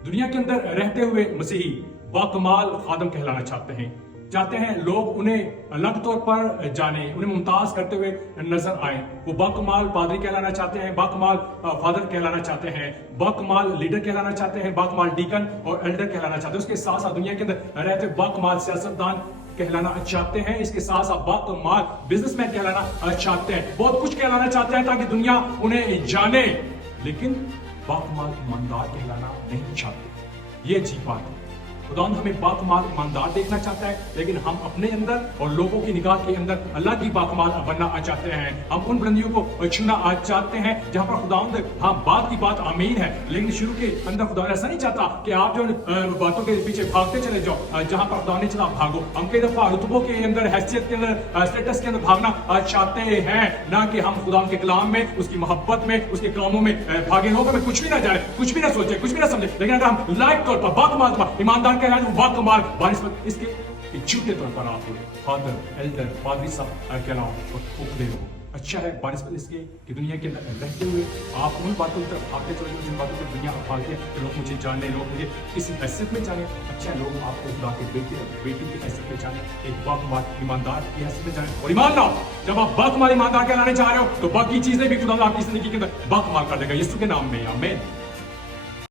दुनिया के अंदर रहते हुए मसीही बाकमाल खादम कहलाना चाहते हैं लोग उन्हें अलग तौर पर जाने, उन्हें मुमताज करते हुए नजर आए। वो बाकमाल पादरी कहलाना चाहते हैं, बाकमाल फादर कहलाना चाहते हैं, बाकमाल लीडर कहलाना चाहते हैं, बाकमाल डीकन और एल्डर कहलाना चाहते हैं। उसके साथ साथ दुनिया के अंदर रहते हुए बाकमाल सियासतदान कहलाना चाहते हैं। इसके साथ साथ बाकमाल बिजनेसमैन कहलाना चाहते हैं। बहुत कुछ कहलाना चाहते हैं ताकि दुनिया उन्हें जाने, लेकिन बाकमाल ईमानदार कहलाना नहीं चाहते। ये अजीब बात है। खुदावंद हमें बाकमाल ईमानदार देखना चाहता है, लेकिन हम अपने अंदर और लोगों की निगाह के अंदर अल्लाह की बाकमाल बनना चाहते हैं। हम उन बुलंदियों को छूना चाहते हैं जहां पर खुदावंद हाँ बात की बात आमीन है, लेकिन शुरू के अंदर खुदावंद ऐसा नहीं चाहता कि आप जो बातों के पीछे भागते चले जाओ जहां पर खुदा ने चला भागो। हम कई दफा रुतबों के अंदर, हैसियत के अंदर, स्टेटस के अंदर भागना चाहते हैं, ना कि हम खुदावंद के कलाम में, उसकी मोहब्बत में, उसके कामों में भागे। लोगों में कुछ भी ना जाए, कुछ भी ना सोचे, कुछ भी ना समझे, लेकिन अगर हम लायक तौर पर बाकमाल ईमानदार बाकमाल बानिस्बत इसके झूठे तौर पर आप फादर, एल्डर, पादरी साहब कहलाओ और उखड़े हो। अच्छा है बानिस्बत इसके कि दुनिया के अंदर रहते हुए आप उन बातों की तरफ भागते चले जिन बातों पर दुनिया भागते हैं कि लोग मुझे जाने, लोग मुझे किसी हैसियत में जाने। अच्छा है लोग आपको खुदा के बेटी की हैसियत में जाने, एक बाकमाल ईमानदार की हैसियत में जाने। और ईमान लाओ, जब आप बाकमाल ईमानदार कहलाने चाह रहे हो तो बाकी चीजें भी खुदा आपकी जिंदगी के अंदर बाकमाल कर देगा, यीशु के नाम में आमीन।